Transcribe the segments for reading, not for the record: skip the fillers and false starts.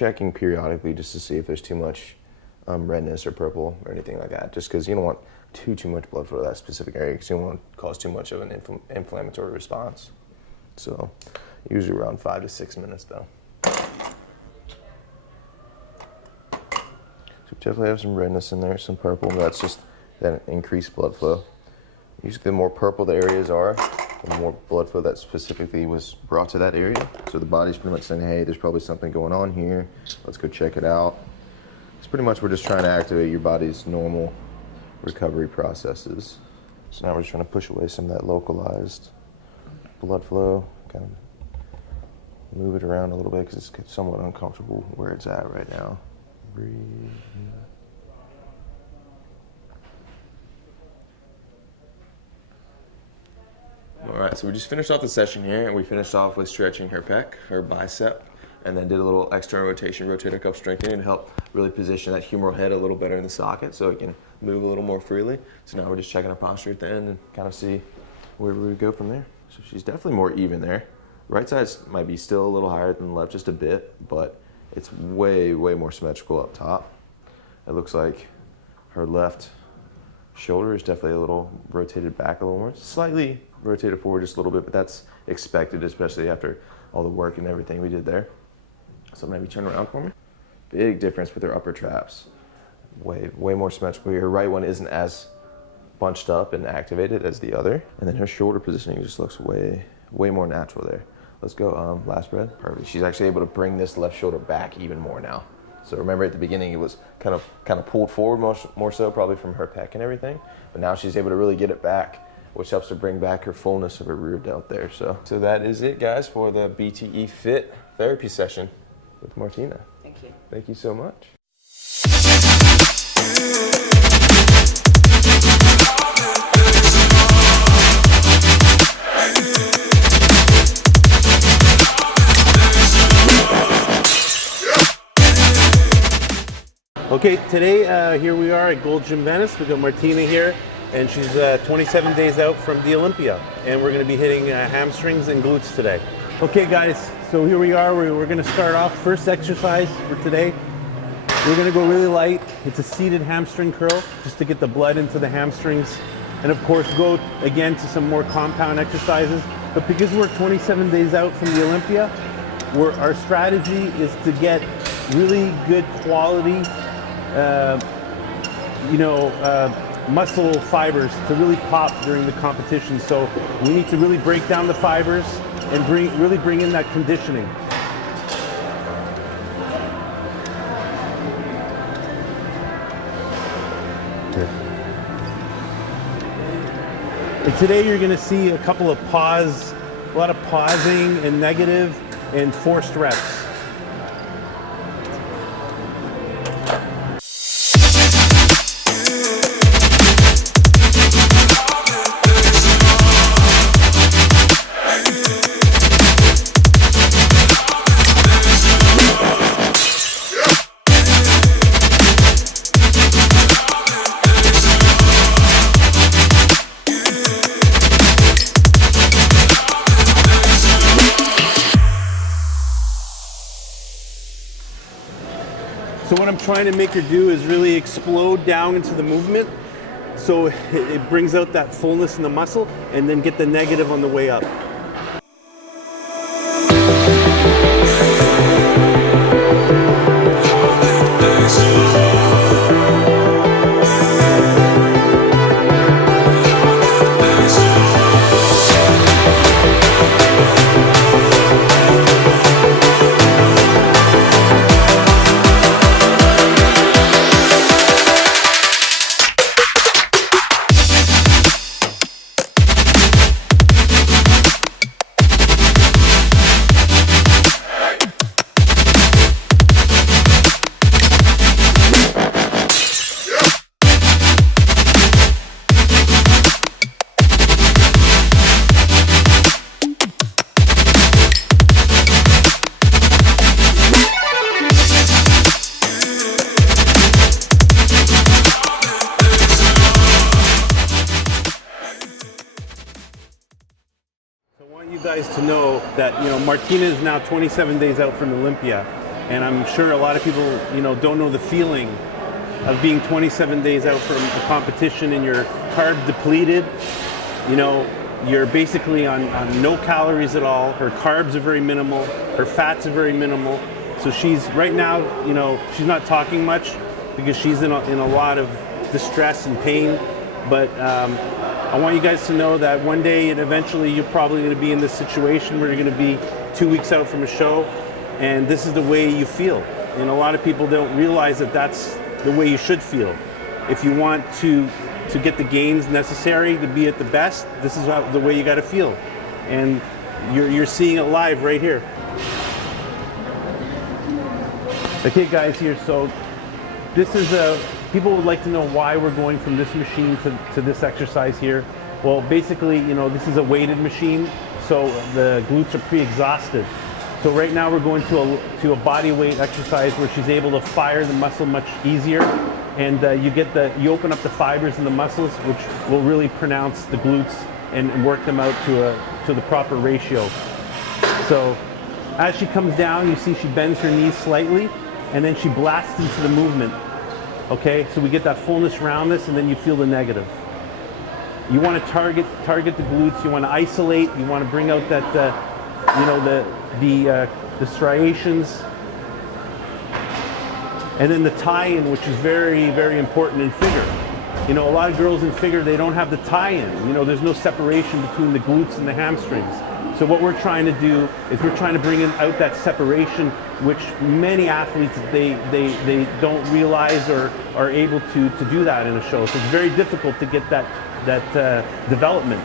checking periodically just to see if there's too much redness or purple or anything like that, just because you don't want too much blood flow to that specific area because you don't want to cause too much of an inflammatory response. So usually around 5 to 6 minutes though. So definitely have some redness in there, some purple. That's just that increased blood flow. Usually the more purple the areas are, the more blood flow that specifically was brought to that area. So the body's pretty much saying, hey, there's probably something going on here. Let's go check it out. It's pretty much we're just trying to activate your body's normal recovery processes. So now we're just trying to push away some of that localized blood flow, kind of move it around a little bit because it's somewhat uncomfortable where it's at right now. Breathe. All right, so we just finished off the session here, and we finished off with stretching her pec, her bicep, and then did a little external rotation, rotator cuff strengthening to help really position that humeral head a little better in the socket so it can move a little more freely. So now we're just checking our posture at the end and kind of see where we would go from there. So she's definitely more even there. Right side might be still a little higher than the left, just a bit, but it's way more symmetrical up top. It looks like her left shoulder is definitely a little rotated back a little more. Slightly rotated forward just a little bit, but that's expected, especially after all the work and everything we did there. So maybe turn around for me. Big difference with her upper traps. Way more symmetrical. Her right one isn't as bunched up and activated as the other. And then her shoulder positioning just looks way more natural there. Let's go, last breath. Perfect. She's actually able to bring this left shoulder back even more now. So remember at the beginning it was kind of pulled forward more so probably from her pec and everything, but now she's able to really get it back, which helps to bring back her fullness of her rear delt there. So that is it, guys, for the B.T.E Fit therapy session with Martina. Thank you. Thank you so much. Okay, today here we are at Gold Gym Venice. We've got Martina here, and she's 27 days out from the Olympia, and we're going to be hitting hamstrings and glutes today. Okay, guys, so here we are. We're going to start off. First exercise for today, we're going to go really light. It's a seated hamstring curl, just to get the blood into the hamstrings, and of course go again to some more compound exercises. But because we're 27 days out from the Olympia, our strategy is to get really good quality muscle fibers to really pop during the competition. So we need to really break down the fibers and really bring in that conditioning. And today you're going to see a couple of a lot of pausing and negative and forced reps. So what I'm trying to make her do is really explode down into the movement, so it brings out that fullness in the muscle, and then get the negative on the way up. To know that Martina is now 27 days out from Olympia, And I'm sure a lot of people, don't know the feeling of being 27 days out from a competition and you're carb depleted. You're basically on no calories at all. Her carbs are very minimal. Her fats are very minimal. So she's right now, she's not talking much because she's in a lot of distress and pain. But I want you guys to know that one day and eventually you're probably going to be in this situation where you're going to be 2 weeks out from a show, and this is the way you feel. And a lot of people don't realize that that's the way you should feel. If you want to get the gains necessary to be at the best, this is the way you got to feel. And you're seeing it live right here. Okay guys, here, so this is people would like to know why we're going from this machine to this exercise here. Well, basically, this is a weighted machine, so the glutes are pre-exhausted. So right now we're going to a body weight exercise where she's able to fire the muscle much easier, and you open up the fibers in the muscles, which will really pronounce the glutes and work them out to the proper ratio. So as she comes down, you see she bends her knees slightly, and then she blasts into the movement. Okay, so we get that fullness, roundness, and then you feel the negative. You want to target the glutes. You want to isolate. You want to bring out that the striations, and then the tie-in, which is very, very important in figure. A lot of girls in figure, they don't have the tie-in. There's no separation between the glutes and the hamstrings. So what we're trying to do is we're trying to bring out that separation, which many athletes, they don't realize or are able to do that in a show. So it's very difficult to get that development.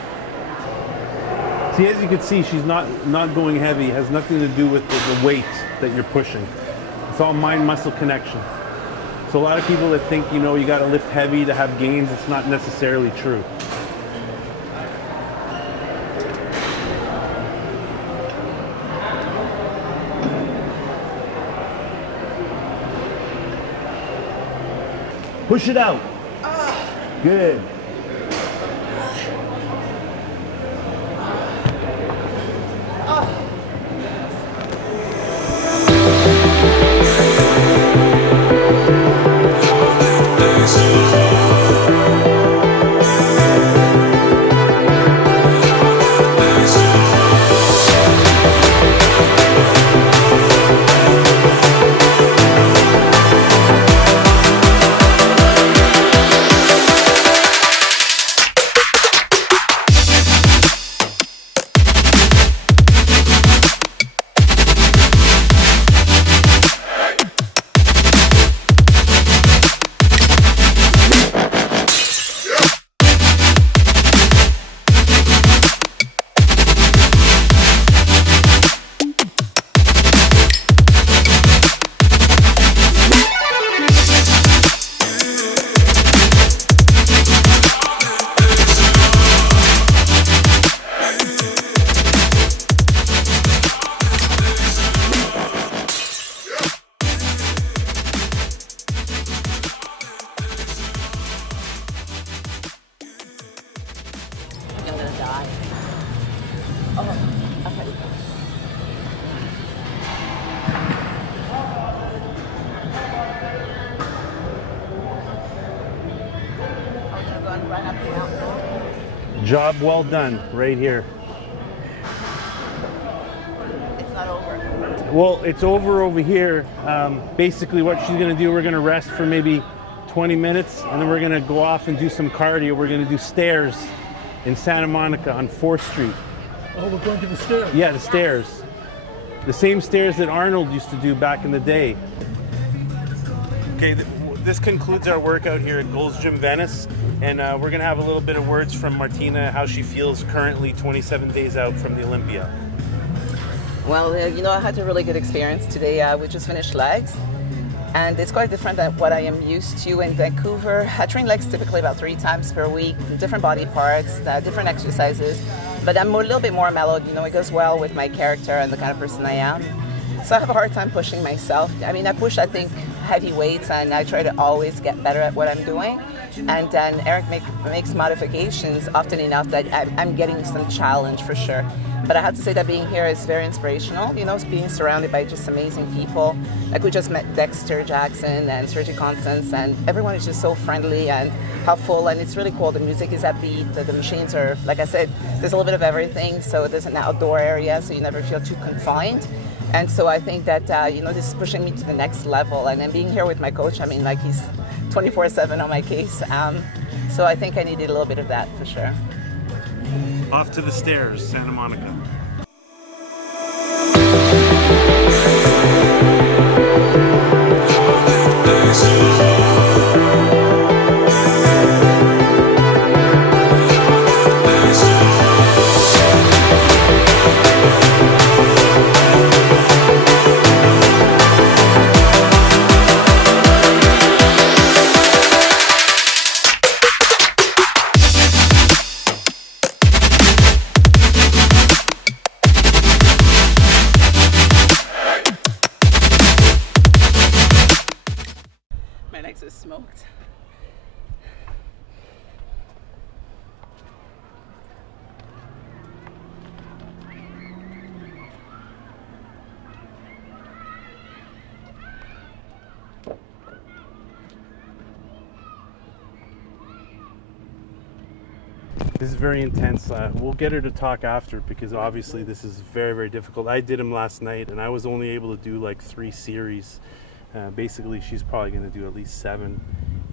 See, as you can see, she's not going heavy. It has nothing to do with the weight that you're pushing. It's all mind-muscle connection. So a lot of people that think, you got to lift heavy to have gains, it's not necessarily true. Push it out. Good. Job well done, right here. It's not over. Well, it's over here. Basically what she's gonna do, we're gonna rest for maybe 20 minutes, and then we're gonna go off and do some cardio. We're gonna do stairs in Santa Monica on 4th Street. Oh, we're going to the stairs? Yeah, the stairs. The same stairs that Arnold used to do back in the day. Okay, this concludes our workout here at Gold's Gym Venice, and we're gonna have a little bit of words from Martina, how she feels currently 27 days out from the Olympia. Well, I had a really good experience today. We just finished legs, and it's quite different than what I am used to in Vancouver. I train legs typically about 3 times per week, different body parts, different exercises, but I'm a little bit more mellowed. It goes well with my character and the kind of person I am. So I have a hard time pushing myself. I mean, I push, I think, heavy weights, and I try to always get better at what I'm doing. And then Eric makes modifications often enough that I'm getting some challenge for sure. But I have to say that being here is very inspirational, you know, being surrounded by just amazing people. Like we just met Dexter Jackson and Sergi Constance, and everyone is just so friendly and helpful, and it's really cool. The music is upbeat, the machines are, like I said, there's a little bit of everything, so there's an outdoor area, so you never feel too confined. And so I think that, you know, this is pushing me to the next level. And then being here with my coach, I mean, like he's 24/7 on my case. So I think I needed a little bit of that for sure. Off to the stairs, Santa Monica. My legs are smoked. This is very intense. We'll get her to talk after because obviously this is very, very difficult. I did them last night and I was only able to do like 3 series. Basically, she's probably going to do at least 7,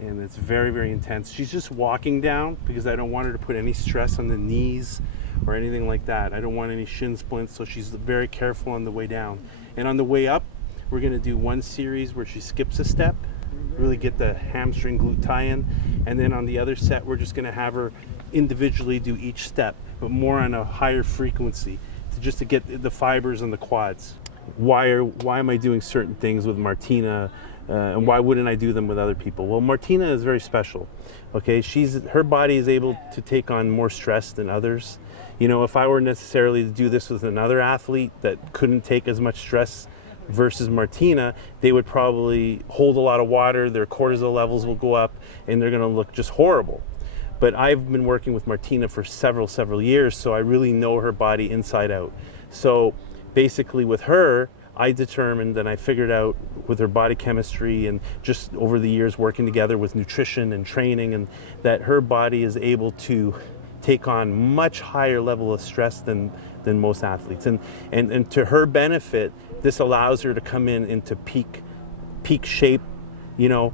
and it's very, very intense. She's just walking down because I don't want her to put any stress on the knees or anything like that. I don't want any shin splints, so she's very careful on the way down. And on the way up, we're going to do 1 series where she skips a step, really get the hamstring glute tie-in, and then on the other set, we're just going to have her individually do each step, but more on a higher frequency, just to get the fibers and the quads. Why am I doing certain things with Martina, and why wouldn't I do them with other people? Well, Martina is very special. Okay, her body is able to take on more stress than others. You know, if I were necessarily to do this with another athlete that couldn't take as much stress versus Martina, they would probably hold a lot of water, their cortisol levels will go up, and they're going to look just horrible. But I've been working with Martina for several years, so I really know her body inside out. So basically with her, I determined and I figured out with her body chemistry and just over the years working together with nutrition and training, and that her body is able to take on much higher level of stress than most athletes. And to her benefit, this allows her to come into peak shape, you know,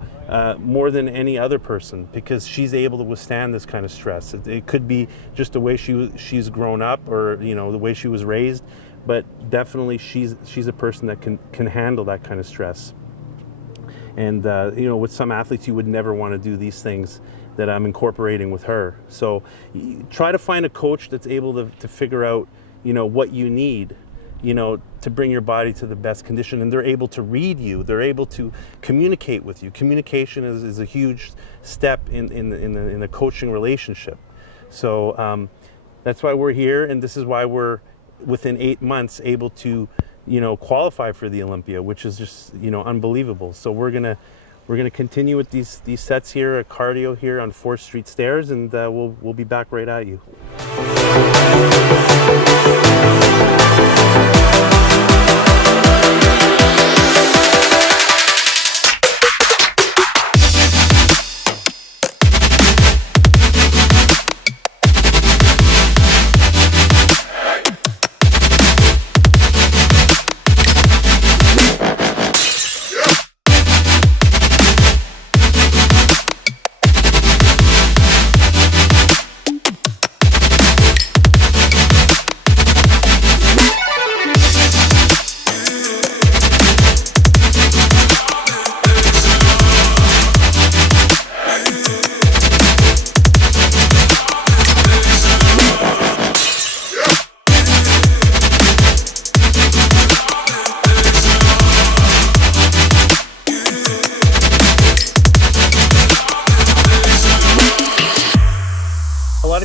more than any other person, because she's able to withstand this kind of stress. It could be just the way she's grown up, or you know, the way she was raised, but definitely she's a person that can handle that kind of stress. And you know, with some athletes, you would never want to do these things that I'm incorporating with her. So try to find a coach that's able to figure out, you know, what you need, you know, to bring your body to the best condition, and they're able to read you, they're able to communicate with you. Communication is a huge step in the coaching relationship. So that's why we're here, and this is why we're within 8 months able to, you know, qualify for the Olympia, which is just, you know, unbelievable. So we're gonna continue with these sets here at cardio here on 4th Street stairs, and we'll be back right at you.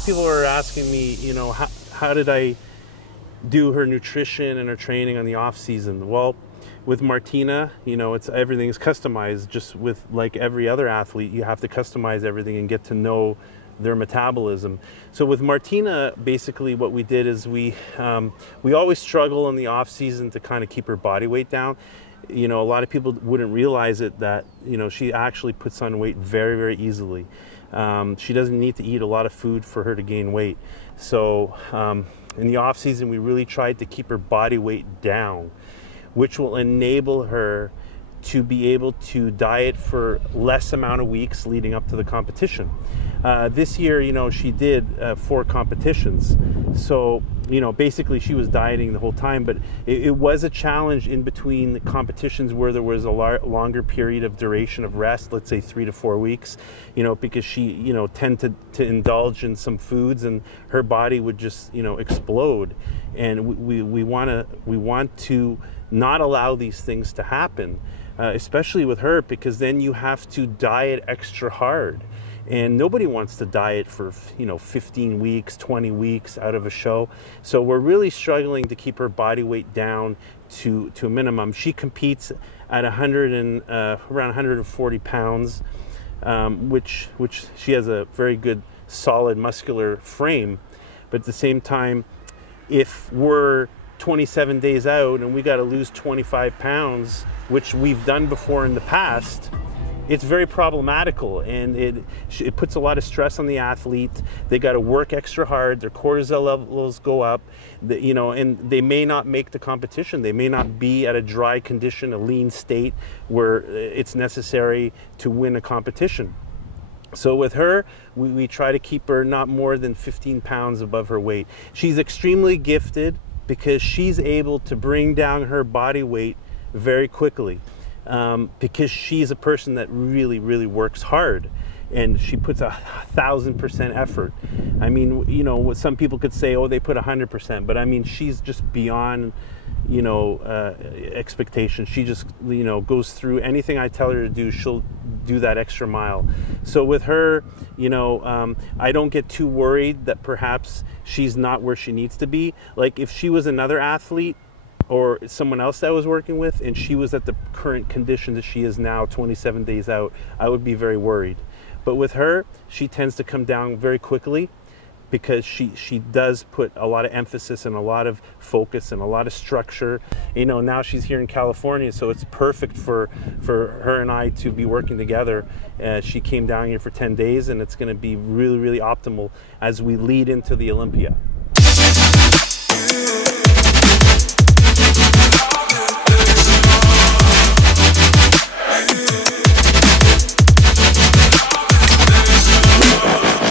People are asking me, you know, how did I do her nutrition and her training on the off season? Well, with Martina, you know, everything is customized. Just with like every other athlete, you have to customize everything and get to know their metabolism. So with Martina, basically what we did is we always struggle in the off season to kind of keep her body weight down. You know, a lot of people wouldn't realize it, that, you know, she actually puts on weight very, very easily. She doesn't need to eat a lot of food for her to gain weight. So in the off season, we really tried to keep her body weight down, which will enable her to be able to diet for less amount of weeks leading up to the competition. This year, you know, she did 4 competitions. So, you know, basically she was dieting the whole time, but it was a challenge in between the competitions where there was a longer period of duration of rest, let's say 3 to 4 weeks, you know, because she, you know, tended to indulge in some foods and her body would just, you know, explode. And we want to not allow these things to happen. Especially with her, because then you have to diet extra hard, and nobody wants to diet for, you know, 15 weeks, 20 weeks out of a show. So we're really struggling to keep her body weight down to a minimum. She competes at around 140 pounds, which she has a very good solid muscular frame, but at the same time, if we're 27 days out and we got to lose 25 pounds, which we've done before in the past, it's very problematical, and it puts a lot of stress on the athlete. They got to work extra hard, their cortisol levels go up, you know, and they may not make the competition. They may not be at a dry condition, a lean state where it's necessary to win a competition. So with her, we try to keep her not more than 15 pounds above her weight. She's extremely gifted because she's able to bring down her body weight very quickly, because she's a person that really, really works hard, and she puts 1,000% effort. I mean, you know, what some people could say, oh, they put 100%, but I mean, she's just beyond, you know, expectation. She just, you know, goes through anything I tell her to do, she'll do that extra mile. So with her, you know, I don't get too worried that perhaps she's not where she needs to be. Like if she was another athlete or someone else that I was working with and she was at the current condition that she is now 27 days out, I would be very worried. But with her, she tends to come down very quickly, because she does put a lot of emphasis and a lot of focus and a lot of structure. You know, now she's here in California, so it's perfect for her and I to be working together. She came down here for 10 days, and it's gonna be really, really optimal as we lead into the Olympia.